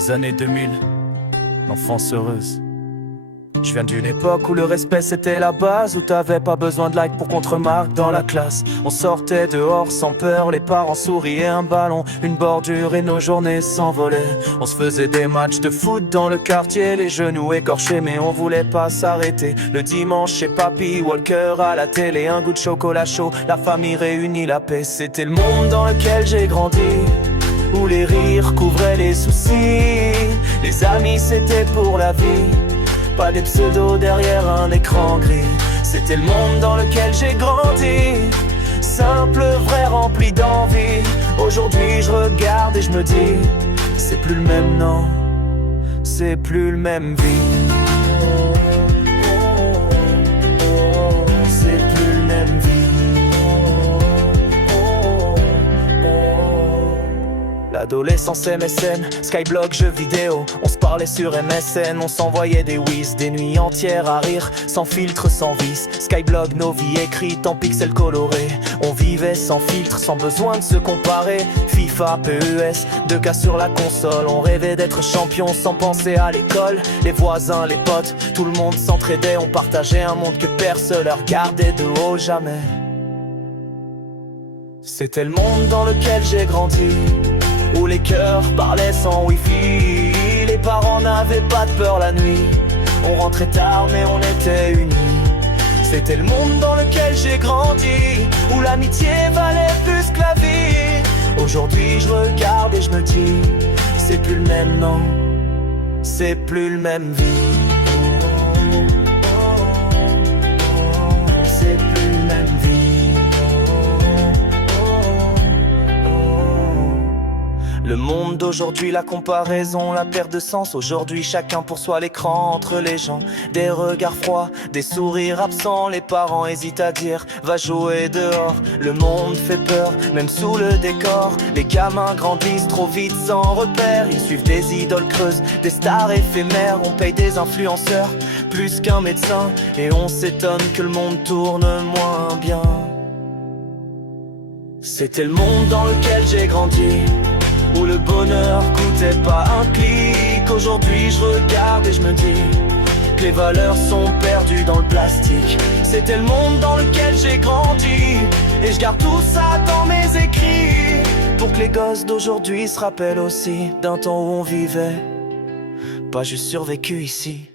Les années 2000, l'enfance heureuse. Je viens d'une époque où le respect c'était la base, où t'avais pas besoin de like pour qu'on te remarque dans la classe. On sortait dehors sans peur, les parents souriaient, un ballon, une bordure et nos journées s'envolaient. On se faisait des matchs de foot dans le quartier, les genoux écorchés mais on voulait pas s'arrêter. Le dimanche chez Papy Walker à la télé, un goût de chocolat chaud, la famille réunie, la paix. C'était le monde dans lequel j'ai grandi, où les rires couvraient les soucis. Les amis c'était pour la vie, pas des pseudos derrière un écran gris. C'était le monde dans lequel j'ai grandi, simple, vrai, rempli d'envie. Aujourd'hui je regarde et je me dis, c'est plus le même, non, c'est plus le même vie. C'est plus le même vie. L'adolescence MSN, Skyblog, jeux vidéo. On se parlait sur MSN, on s'envoyait des whiz, des nuits entières à rire, sans filtre, sans vice. Skyblog, nos vies écrites en pixels colorés. On vivait sans filtre, sans besoin de se comparer. FIFA, PES, 2K sur la console. On rêvait d'être champion sans penser à l'école. Les voisins, les potes, tout le monde s'entraidait. On partageait un monde que personne ne regardait de haut jamais. C'était le monde dans lequel j'ai grandi, où les cœurs parlaient sans wifi. Les parents n'avaient pas de peur la nuit, on rentrait tard mais on était unis. C'était le monde dans lequel j'ai grandi, où l'amitié valait plus que la vie. Aujourd'hui je regarde et je me dis, c'est plus le même, non, c'est plus le même vie. C'est plus le même vie. Le monde d'aujourd'hui, la comparaison, la perte de sens. Aujourd'hui chacun pour soi, l'écran entre les gens. Des regards froids, des sourires absents. Les parents hésitent à dire, va jouer dehors. Le monde fait peur, même sous le décor. Les gamins grandissent trop vite sans repère. Ils suivent des idoles creuses, des stars éphémères. On paye des influenceurs, plus qu'un médecin. Et on s'étonne que le monde tourne moins bien. C'était le monde dans lequel j'ai grandi, où le bonheur coûtait pas un clic. Aujourd'hui je regarde et je me dis que les valeurs sont perdues dans le plastique. C'était le monde dans lequel j'ai grandi, et je garde tout ça dans mes écrits, pour que les gosses d'aujourd'hui se rappellent aussi d'un temps où on vivait, pas juste survécu ici.